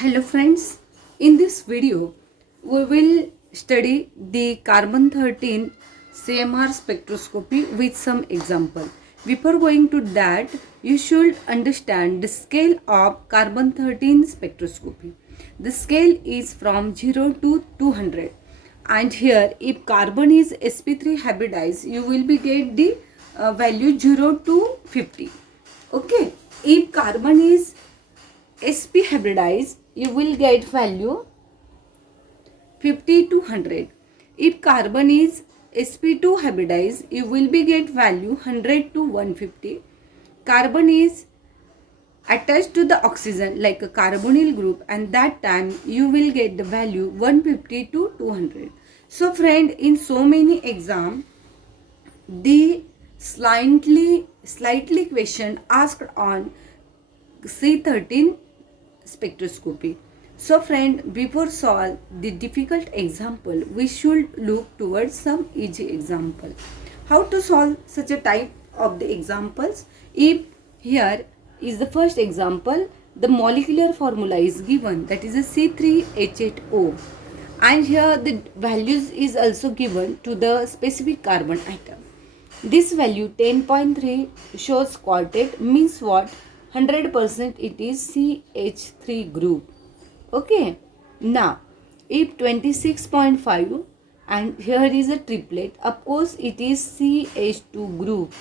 Hello friends, in this video we will study the carbon 13 CMR spectroscopy with some example. Before going to that, you should understand the scale of carbon 13 spectroscopy. The scale is from 0 to 200, and here if carbon is sp3 hybridized, you will be get the value 0 to 50. Okay, if carbon is sp hybridized, you will get value 50 to 100. If carbon is sp2 hybridized, you will be get value 100 to 150. Carbon is attached to the oxygen like a carbonyl group, and that time you will get the value 150 to 200. So friend, in so many exam, the slightly question asked on C13 spectroscopy. So friend, before solve the difficult example, we should look towards some easy example. How to solve such a type of the examples? If here is the first example, the molecular formula is given, that is a C3H8O, and here the values is also given to the specific carbon atom. This value 10.3 shows quartet, means what? 100% it is CH3 group. Okay. Now, if 26.5 and here is a triplet, of course it is CH2 group.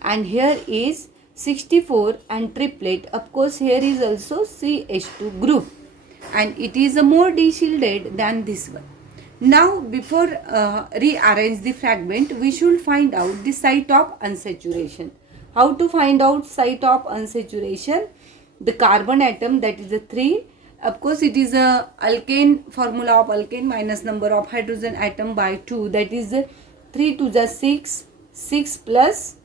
And here is 64 and triplet, of course here is also CH2 group. And it is a more de-shielded than this one. Now, before rearrange the fragment, we should find out the site of unsaturation. How to find out site of unsaturation? The carbon atom, that is a 3. Of course, it is a alkane, formula of alkane minus number of hydrogen atom by 2. That is 3 to the 6. 6 plus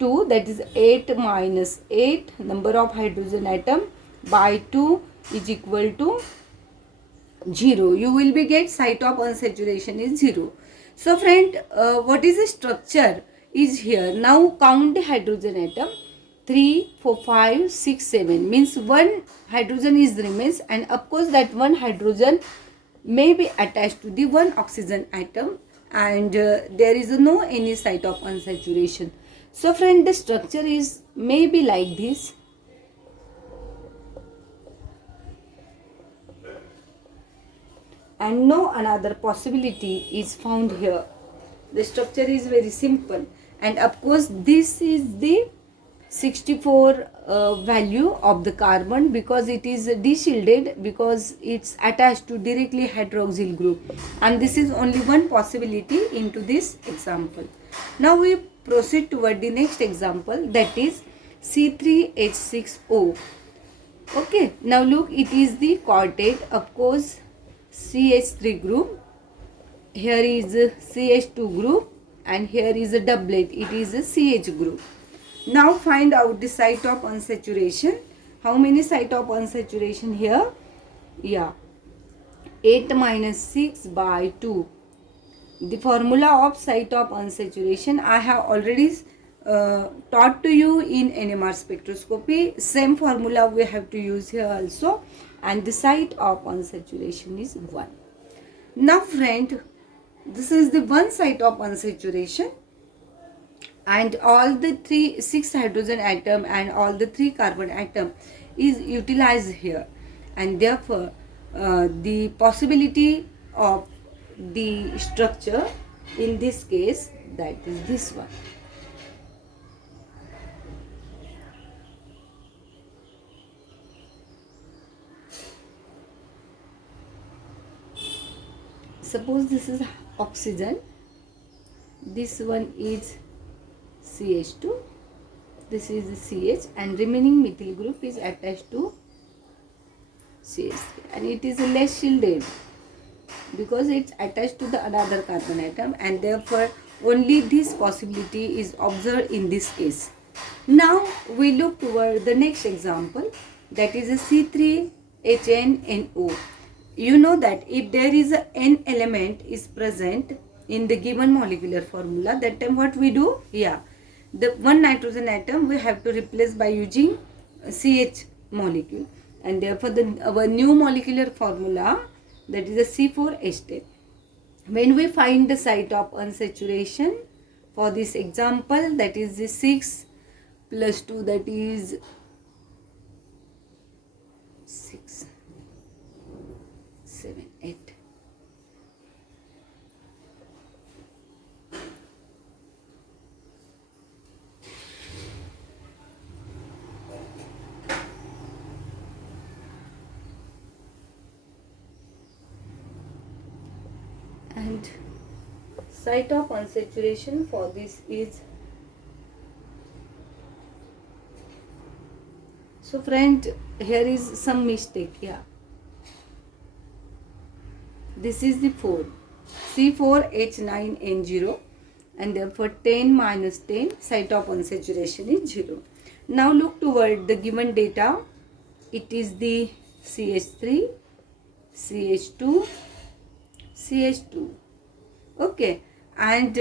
2, that is 8 minus 8. Number of hydrogen atom by 2 is equal to 0. You will be get site of unsaturation is 0. So friend, what is the structure is here. Now count the hydrogen atom. 3, 4, 5, 6, 7 means one hydrogen is remains, and of course that one hydrogen may be attached to the one oxygen atom, and there is no any site of unsaturation. So friend, the structure is maybe like this. And no another possibility is found here. The structure is very simple, and of course this is the 64 value of the carbon, because it is de-shielded, because it's attached to directly hydroxyl group, and this is only one possibility into this example. Now we proceed toward the next example, that is C3H6O. Okay, now look, it is the quartet, of course CH3 group, here is a CH2 group, and here is a doublet, it is a CH group. Now find out the site of unsaturation. How many site of unsaturation here? Yeah, 8 minus 6 by 2. The formula of site of unsaturation I have already taught to you in NMR spectroscopy. Same formula we have to use here also, and the site of unsaturation is 1. Now friend, this is the one site of unsaturation, and all the 6 hydrogen atom and all the 3 carbon atom is utilized here, and therefore the possibility of the structure in this case, that is this one. Suppose this is oxygen, this one is CH2, this is the CH, and remaining methyl group is attached to CH3, and it is less shielded because it's attached to the another carbon atom, and therefore only this possibility is observed in this case. Now we look toward the next example, that is a C3HNNO. You know that if there is a N element is present in the given molecular formula, that time what we do? Yeah, the one nitrogen atom we have to replace by using CH molecule. and therefore our new molecular formula, that is a C4H10. When we find the site of unsaturation for this example, that is the 6 plus 2, that is 6, 7, 8. And site of unsaturation for this is, so friend, here is some mistake here. This is the 4, C4H9N0, and therefore 10 minus 10, site of unsaturation is 0. Now look toward the given data. It is the CH3, CH2, CH2. Okay, and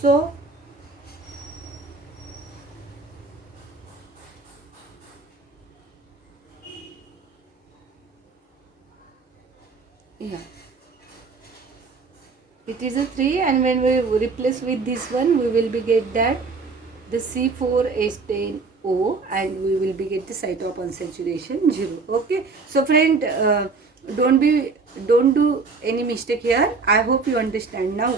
so yeah, it is a 3, and when we replace with this one, we will be get that the C4H10O, and we will be get the site of unsaturation 0. Okay, so friend, don't do any mistake here. I hope you understand now.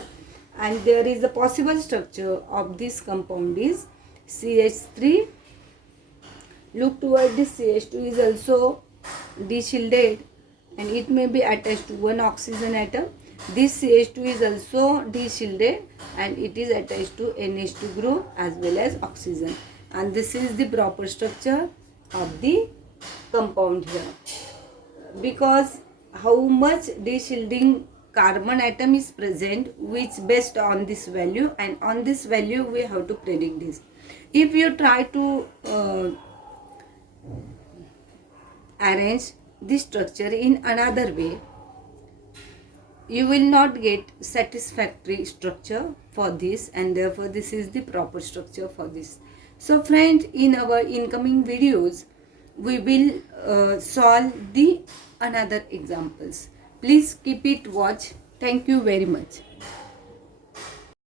And there is a possible structure of this compound is CH3. Look toward this, CH2 is also de-shielded, and it may be attached to one oxygen atom. This CH2 is also de-shielded, and it is attached to NH2 group as well as oxygen. And this is the proper structure of the compound here. Because how much de-shielding carbon atom is present, which based on this value, and on this value we have to predict this. If you try to arrange this structure in another way, you will not get satisfactory structure for this, and therefore this is the proper structure for this. So friend, in our incoming videos we will solve the another examples. Please keep it watch. Thank you very much.